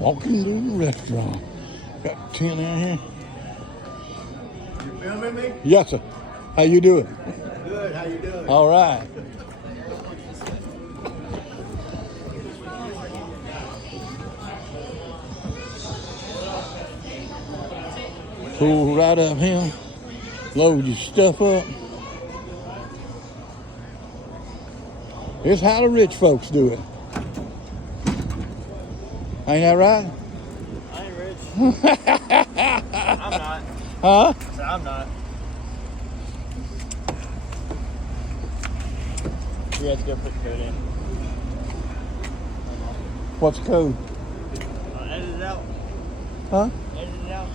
Walking to the restaurant. Got 10 in here. You filming me? Yes, sir. How you doing? Good, how you doing? All right. Pull right up here. Load your stuff up. It's how the rich folks do it. Ain't that right? I ain't rich. I'm not. Huh? I said I'm not. You have to go put the code in. What's the code? Edit it out. Huh? Edit it out.